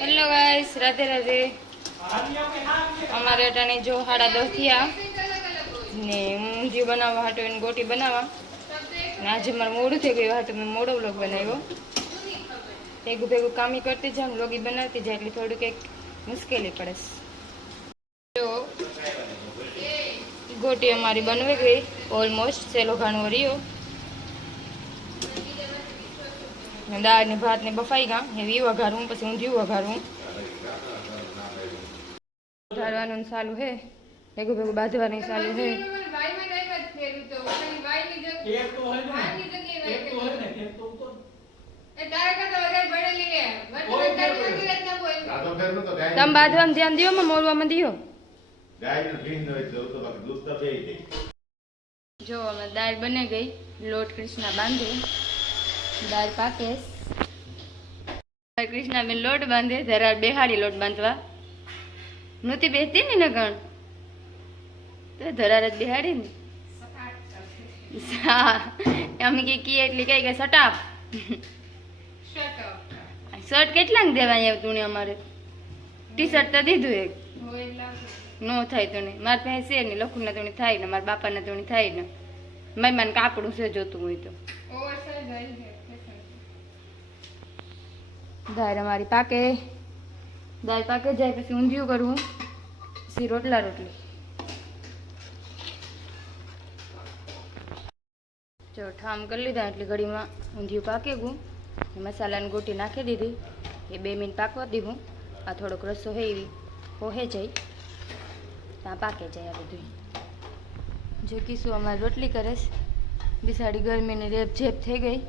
Hello guys, Radhe Radhe. અમારે અટાણે જો 10:30 થયા ને ઊંધિયું બનાવવા હાટું એને ગોટી બનાવવા ને આજે મારે મોડું થઈ ગયું હાટું મેં મોડો વ્લોગ બનાવ્યો ભેગું ભેગું કામી કરતી જાઉં વ્લોગી બનાવતી જાય એટલે થોડુંક એક મુશ્કેલી પડે જો ગોટી અમારી બનવી ગઈ ઓલમોસ્ટ સેલો ઘાણો રહ્યો દાળ ને ભાત ને બફાઈ ગયા એવી વઘારું પછી ઊંધિયું વઘારું ધારવાનું ચાલુ હે ભેગું ભેગું બાંધવાનું ચાલુ હે તમે બાંધવામાં ધ્યાન દો માં મોરવામાં દિયો જો અમે દાળ બને ગઈ લોટ કૃષ્ણા બાંધે દાળ પાકે કૃષ્ણા બેન લોટ બાંધે ધરાર બેહાડી લોટ બાંધવા નહોતી બેસતી ને નગણ તો ધરાર જ બેહાડી ને અમે કીએ એટલે કઈ કે સટાપ શર્ટ કેટલા દેવાય તું અમારે ટી શર્ટ તો દીધું એક નો થાય તું મારે પાસે છે ને લખું ને તું થાય ને મારા બાપા ને તું થાય ને મહેમાન કાકડું છે જોતું હોય તો દાળ અમારી પાકે દાળ પાકે જાય પછી ઊંધિયું કરવું પછી રોટલા રોટલી જો ઠામ કરી લીધા એટલે ઘડીમાં ઊંધિયું પાકે ગયું મસાલાની ગોટી નાખી દીધી એ 2 મિનિટ પાકવા દીધું આ થોડોક રસો હે એવી હોહે જાય ત્યાં પાકે જાય આ બધું જો કીશું અમારે રોટલી કરે બિસાડી ગરમીની રેપ ઝેપ થઈ ગઈ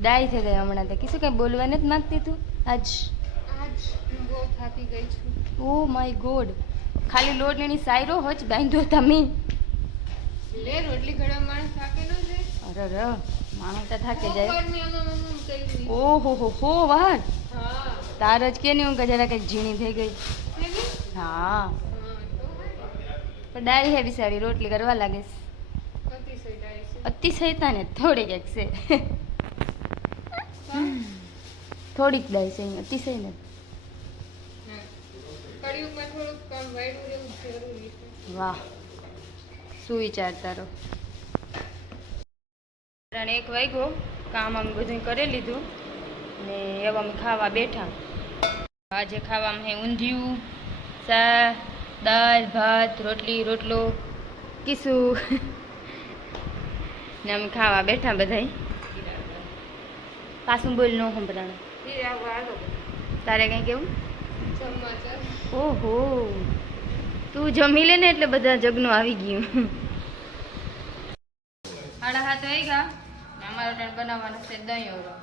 ડાય થઈ ગઈ હમણાં તો કીશું કંઈ બોલવા નથી માગતી તું આજ બહુ થાકી ગઈ છું ઓ માય ગોડ ખાલી લોટ એની સાયરો હોજ બાંધો તમે લે રોટલી ઘડા માણસ થાકે ન જાય અરે માણસ તો થાકે જાય ઓહો હો વાર તાર જ કે નહીં હું જરા કંઈક ઝીણી થઈ ગઈ હા પણ ડાય હે બિસાડી રોટલી કરવા લાગે અતિશયતા ને થોડીક એક છે થોડીક ડાય છે અતિશય ને વાહ શું વિચાર તારો 1 વાગ્યો કામ અમે બધું કરી લીધું ને હવે અમે ખાવા બેઠા આજે ખાવામાં હે ઊંધિયું શાક દાળ ભાત રોટલી રોટલો કીસું ને અમે ખાવા બેઠા બધાય પાછું બોલ નો સંભળાણ તારે કઈ કેવું ઓહો તું જમી લે ને એટલે બધા જગનું આવી ગયું 7:30 થઈ ગયા અમારો ટાઈમ બનાવવાનો છે દહીં ઓરો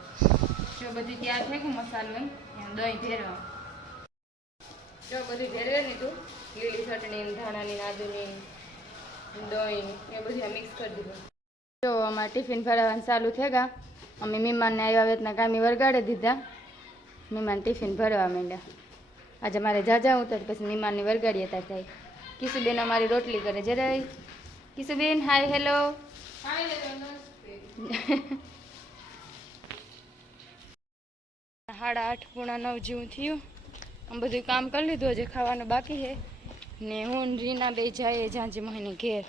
જો બધી તૈયાર થઈ ગયું મસાલો એમ દહીં ભેરવા જો બધું ભેરવે લીધું લીલી ચટણી ધાણાની આદુની દહીં એ બધું મિક્સ કરી દીધું જો અમારે ટિફિન ભરાવાનું ચાલુ થઈ ગયા અમે મહેમાનને આવ્યા વેતના કામી વરગાડી દીધા મહેમાન ટિફિન ભરવા માંડ્યા આજે મારે જાજા ઉતર પછી મહેમાનની વરગાડીએ ત્યાં થાય કિશુબેન અમારી રોટલી કરે જરાય કિશુબેન હાય હેલો 8:30 પોણા 9 જેવું થયું આમ બધું કામ કરી લીધું હજી ખાવાનું બાકી છે ને હું રીના બે જઈએ જાંજી મહિની ઘેર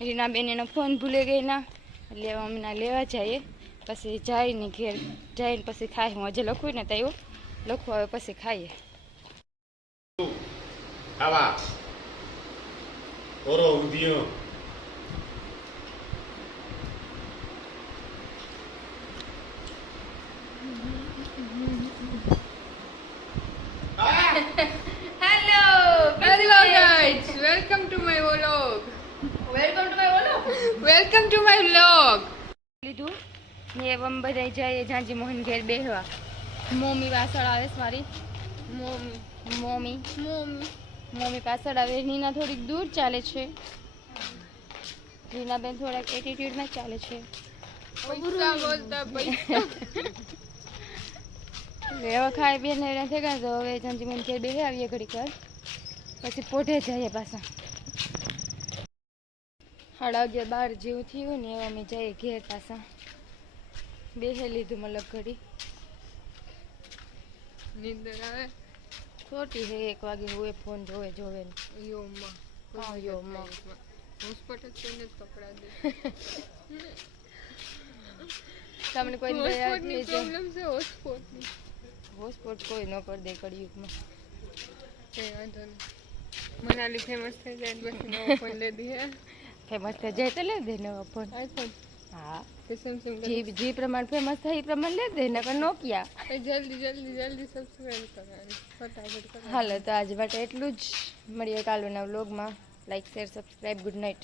રીના બેન એનો ફોન ભૂલી ગઈ ના એટલે અમે લેવા જઈએ પછી જઈને ઘેર જઈને પછી ખાઈ હું હજે લખું ને તો એવું લખું હવે પછી ખાઈએ ખાવા ઓરો ઊંધિયું Hello guys, welcome to my vlog. Welcome to my vlog. લીધું ને એમ બધા જઈએ જાંજી મોહન ઘેર બેહવા મમ્મી પાછળ આવે મારી મમ્મી પાછળ આવે નીના થોડીક દૂર ચાલે છે રીના બેન થોડાક એટીટ્યુડમાં ચાલે છે હવે ખાઈ બે ને થઈ ગયા તો હવે જાંજી મોહન ઘેર બેહી આવીએ ઘડીક વાર પછી પોઢે જઈએ પાછા 11:30 જેવું થયું ને હવે અમે જઈએ ઘેર પાછા બેહે લીધું મતલબ ઘડી નીંદર આવે ખોટી હે 1 વાગે હોય ફોન જોવે ને. યોમાં હા યોમાં હોસ્પિટલ કોઈને કપડા દે તમને કોઈ દયા હોસ્પિટલની નહીં છે. પ્રોબ્લેમ છે હોસ્પિટલની હોસ્પોટ કોઈ ન કરી દે કળિયુગમાં. કઈ વાંધો નહીં મનાલી ફેમસ થઈ જાય પછી નવો ફોન લઈ દઈએ ફેમસ થઈ જાય તો લે દે નવો ફોન. આઈફોન હા કે સેમસંગ જે પ્રમાણે ફેમસ થાય એ પ્રમાણે લે દે નકર નોકિયા. જલ્દી સબસ્ક્રાઇબ કરવાની ફટાફટ કરવાની. હાલો તો આજ માટે એટલું જ. મળીએ કાલના વ્લોગમાં. Like share subscribe. Good night.